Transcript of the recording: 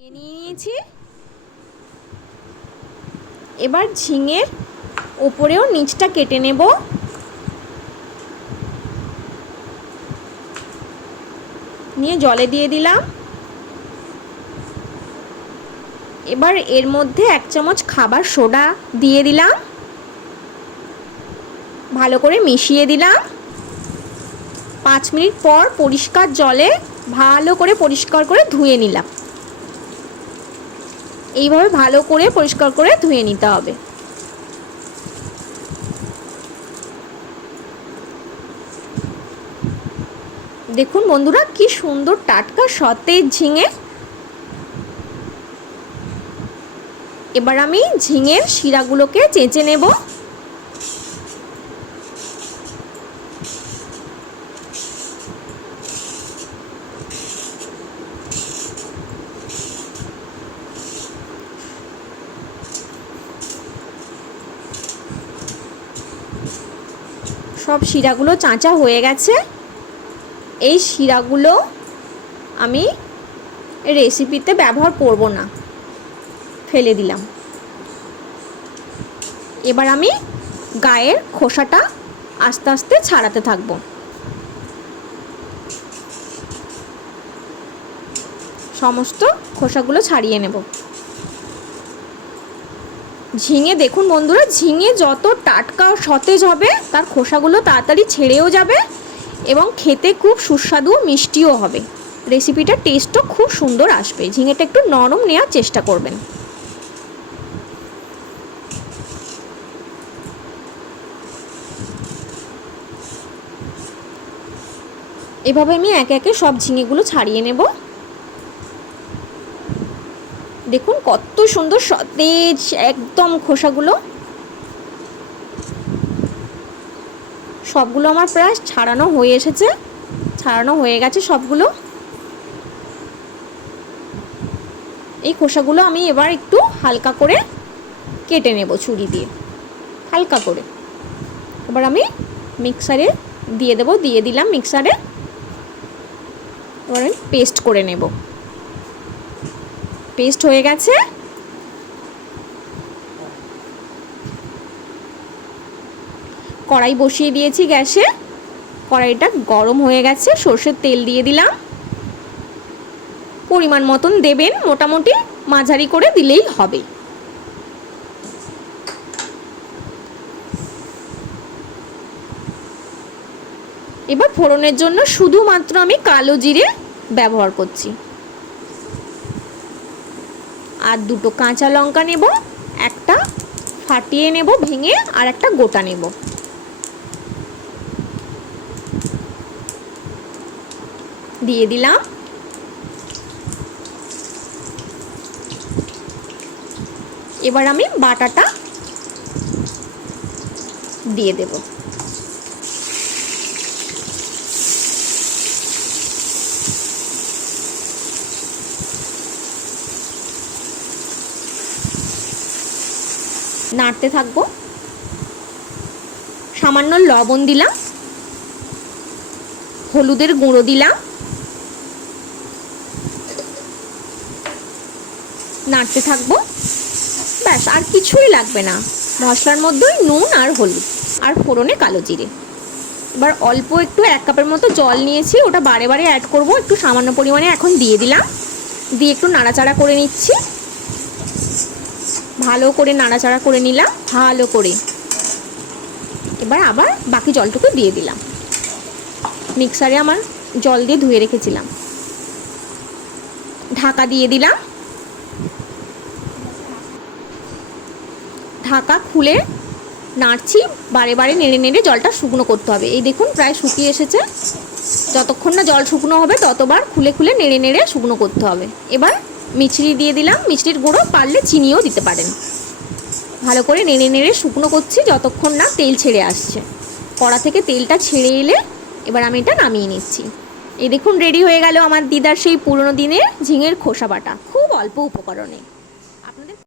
নিয়েছি। এবার ঝিঙের উপরেও নিচটা কেটে নেব। নিয়ে জলে দিয়ে দিলাম। এবার এর মধ্যে 1 চামচ খাবার সোডা দিয়ে দিলাম, ভালো করে মিশিয়ে দিলাম। 5 মিনিট পর পরিষ্কার জলে ভালো করে পরিষ্কার করে ধুয়ে নিলাম। এইভাবে ভালো করে পরিষ্কার করে ধুয়ে নিতে হবে। দেখুন বন্ধুরা, কি সুন্দর টাটকা সতেজ ঝিঙে। এবার আমি ঝিঙের শিরাগুলোকে চেঁচে নেব। সব শিরাগুলো চাঁচা হয়ে গেছে। এই শিরাগুলো আমি রেসিপিতে ব্যবহার করব না, ফেলে দিলাম। এবার আমি গায়ের খোসাটা আস্তে আস্তে ছাড়াতে থাকব। সমস্ত খোসাগুলো ছাড়িয়ে নেব। ঝিঙে দেখুন বন্ধুরা, ঝিঙে যত টাটকা ও সতেজ হবে তার খোসাগুলো তাড়াতাড়ি ছেড়েও যাবে এবং খেতে খুব সুস্বাদু মিষ্টিও হবে। রেসিপিটার টেস্টও খুব সুন্দর আসবে। ঝিঙেটা একটু নরম নেওয়ার চেষ্টা করবেন। এভাবে আমি একে একে সব ঝিঙেগুলো ছাড়িয়ে নেব। দেখুন কত সুন্দর সতেজ একদম খোসাগুলো। সবগুলো আমার প্রায় ছাড়ানো হয়ে এসেছে, ছাড়ানো হয়ে গেছে সবগুলো। এই খোসাগুলো আমি এবার একটু হালকা করে কেটে নেব ছুরি দিয়ে, হালকা করে। এবার আমি মিক্সারে দিয়ে দেব, দিয়ে দিলাম মিক্সারে। এবার আমি পেস্ট করে নেব। পেস্ট হয়ে গেছে। কড়াই বসিয়ে দিয়েছি গ্যাসে। কড়াইটা গরম হয়ে গেছে। সরষের তেল দিয়ে দিলাম। পরিমাণ মতন দেবেন, মোটামুটি মাঝারি করে দিলেই হবে। এবার ফোড়নের জন্য শুধুমাত্র আমি কালো জিরে ব্যবহার করছি। আর 2টো কাঁচা লঙ্কা নেব, একটা ফাটিয়ে নেব ভেঙে, আর একটা গোটা নেব। দিয়ে দিলাম। এবার আমি বাটাটা দিয়ে দেব। নাড়তে থাকবো। সামান্য লবণ দিলাম, হলুদের গুঁড়ো দিলাম, নাড়তে থাকবো। ব্যাস, আর কিছুই লাগবে না। মশলার মধ্যেই নুন আর হলুদ আর ফোড়নে কালো জিরে। এবার অল্প একটু 1 কাপের মতো জল নিয়েছি, ওটা বারে বারে অ্যাড করব। একটু সামান্য পরিমাণে এখন দিয়ে দিলাম। দিয়ে একটু নাড়াচাড়া করে নিচ্ছি। ভালো করে নাড়াচাড়া করে নিলাম ভালো করে। এবার আবার বাকি জলটুকু দিয়ে দিলাম। মিক্সারে আমার জল দিয়ে ধুয়ে রেখেছিলাম। ঢাকা দিয়ে দিলাম। ঢাকা খুলে নাড়ছি, বারে বারে নেড়ে নেড়ে জলটা শুকনো করতে হবে। এই দেখুন প্রায় শুকিয়ে এসেছে। যতক্ষণ না জল শুকনো হবে ততবার খুলে খুলে নেড়ে নেড়ে শুকনো করতে হবে। এবার মিছরি দিয়ে দিলাম, মিষ্টির গুঁড়ো, পারলে চিনিও দিতে পারেন। ভালো করে নেড়ে নেড়ে শুকনো করছি যতক্ষণ না তেল ছেড়ে আসছে। কড়া থেকে তেলটা ছেড়ে এলে এবার আমি এটা নামিয়ে নিচ্ছি। এই দেখুন রেডি হয়ে গেল আমার দিদার সেই পুরনো দিনের ঝিঙের খোসা বাটা, খুব অল্প উপকরণে।